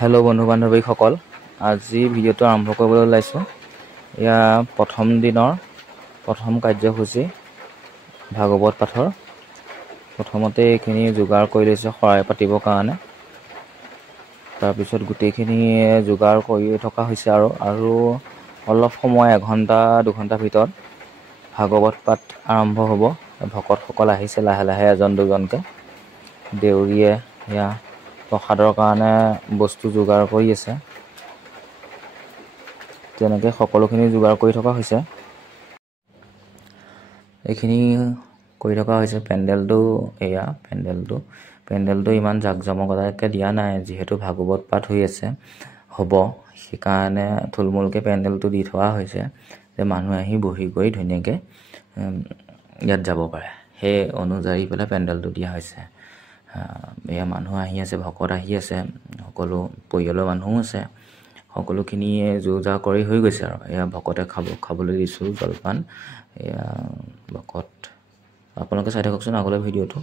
Hello बंधु बान्धवीসকল আজি ভিডিঅ'টো আৰম্ভ কৰিবলৈ ওলাইছোঁ। এয়া প্ৰথম দিনৰ প্ৰথম কাৰ্যসূচী ভাগৱত পাঠৰ। প্ৰথমতে এইখিনি যোগাৰ কৰি লৈছে শৰাই পাতিবৰ কাৰণে। তাৰপিছত গোটেইখিনি যোগাৰ কৰি থকা হৈছে আৰু অলপ সময় 1 ঘণ্টা 2 ঘণ্টাৰ ভিতৰত ভাগৱত পাঠ আৰম্ভ হ'ব। ভকতসকল আহিছে লাহে লাহে এজন দুজনকৈ। দেউৰীয়ে এয়া প্ৰসাদৰ কাৰণে বস্তু যোগাৰ কৰি আছে। তেনেকৈ সকলোখিনি যোগাৰ কৰি থকা হৈছে। এইখিনি কৰি থকা হৈছে। পেণ্ডেলটো ইমান জাকজমকতাকৈ দিয়া নাই, যিহেতু ভাগৱত পাঠ হৈ আছে হ'ব, সেইকাৰণে থুলমূলকৈ পেণ্ডেলটো দি থোৱা হৈছে যে মানুহ আহি বহি কৰি ধুনীয়াকৈ ইয়াত যাব পাৰে। সেই অনুযায়ী পেলাই পেণ্ডেলটো দিয়া হৈছে। এয়া মানুহ আহি আছে, ভকত আহি আছে, সকলো পৰিয়ালৰ মানুহো আছে। সকলোখিনিয়ে যো-জা কৰি হৈ গৈছে এয়া ভকতে খাবলৈ দিছোঁ জলপান। এয়া ভকত, আপোনালোকে চাই থাককচোন আগলৈ ভিডিঅ'টো।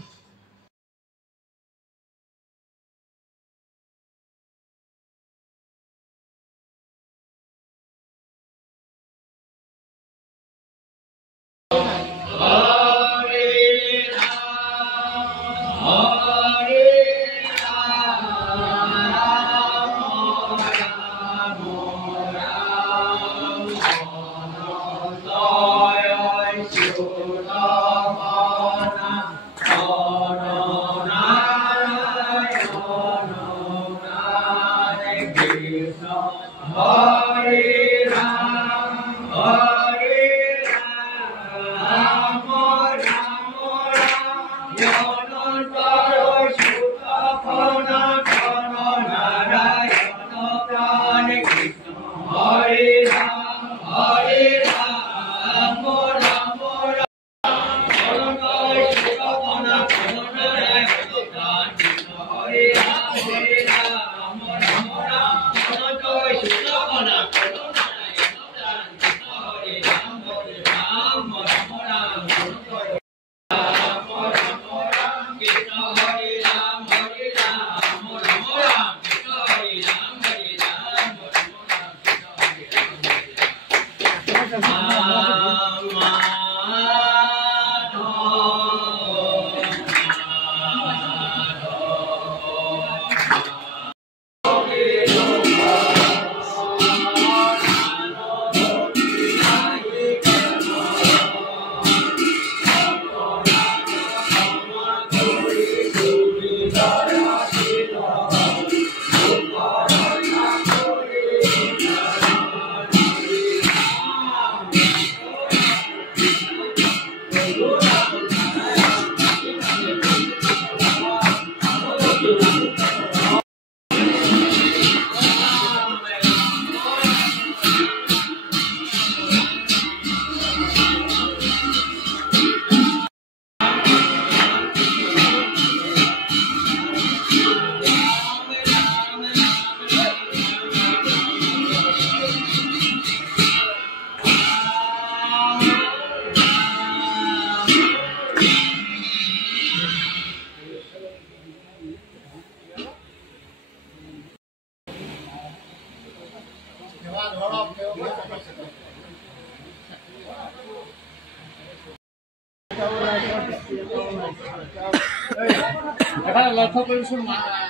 লক্ষ্য কৰিছোঁ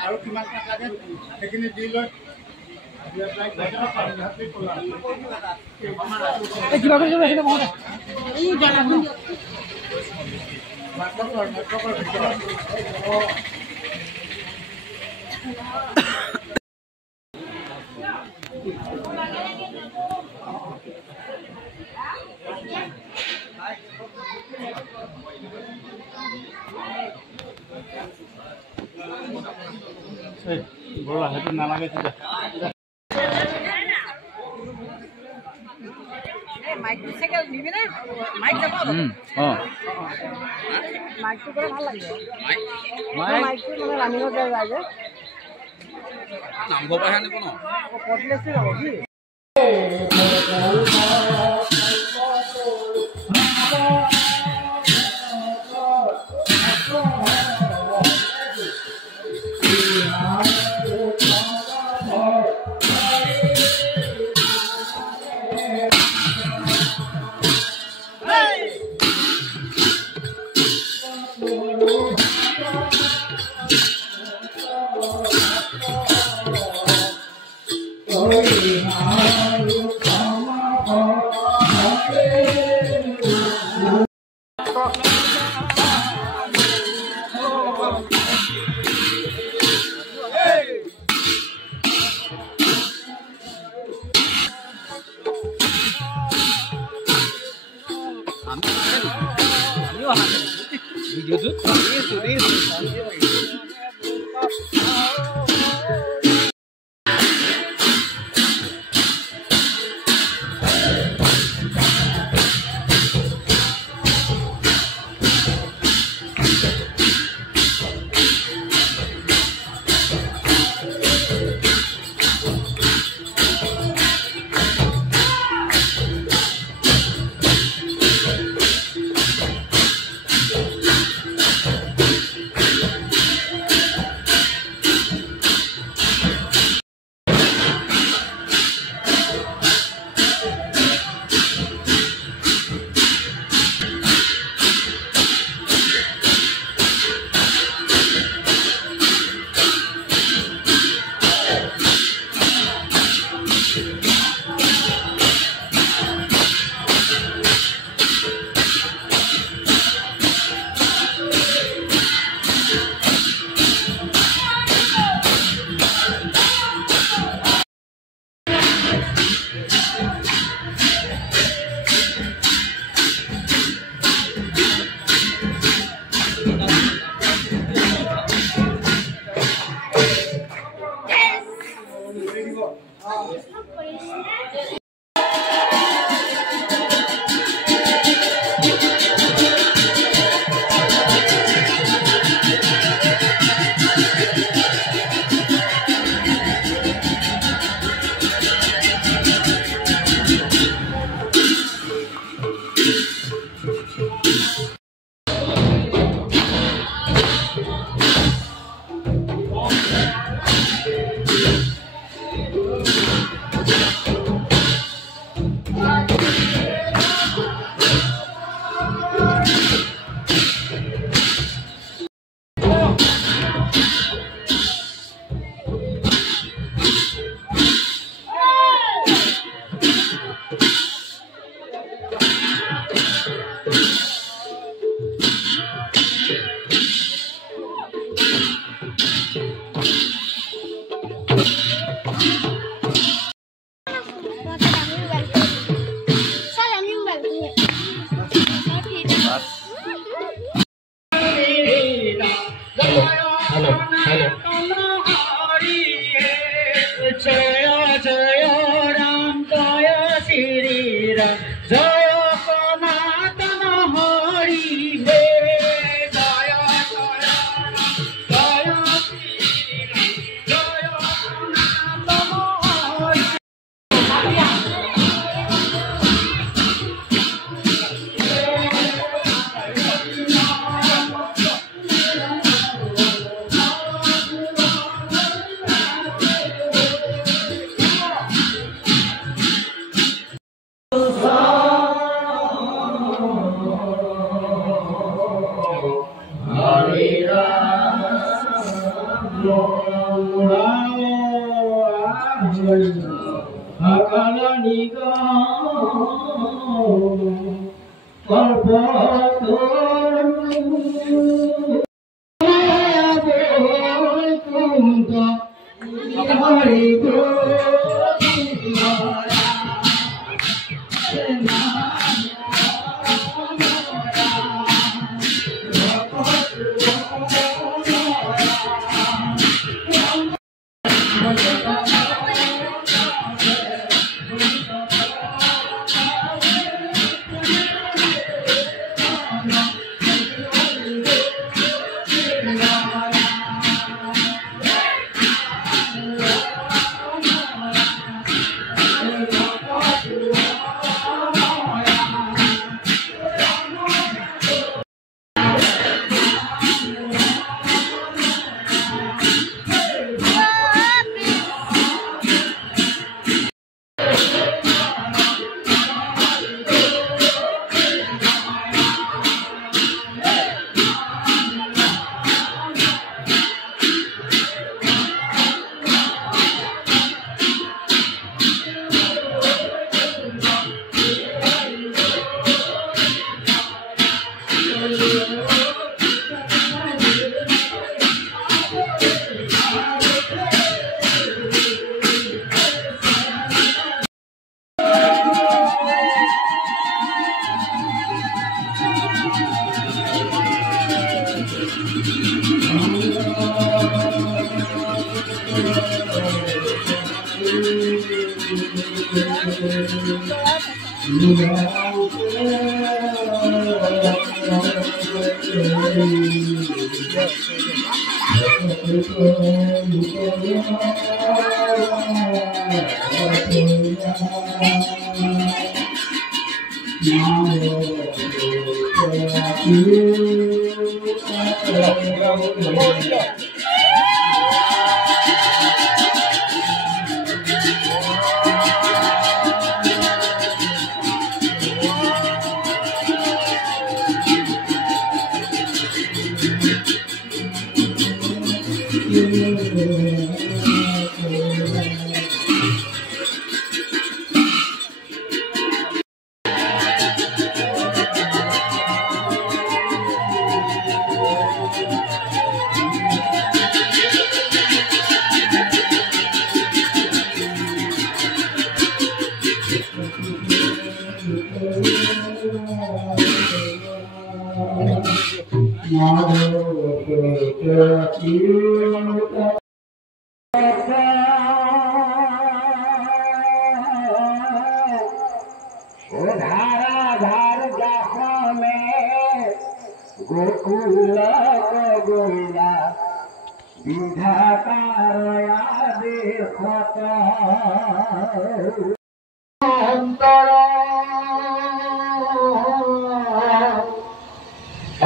আৰু কিমান লাগে সেইখিনি দি লৈ বড়া সেইটো নালাগে তেতিয়া মাইক সাইকেল নিবি না মাইক যাব মাইক তো করে ভালো লাগবে মাইক তো মানে রানিং হতে যায় যে নাম গো পাহে নে কোন পডলেসে যাব কি ভিডিঅ'টো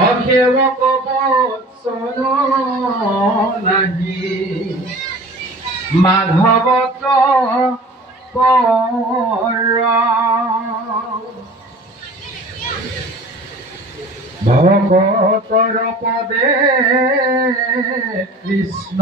অসেৱক বচন নাহি মাধৱত ভকতৰ পদে কৃষ্ণ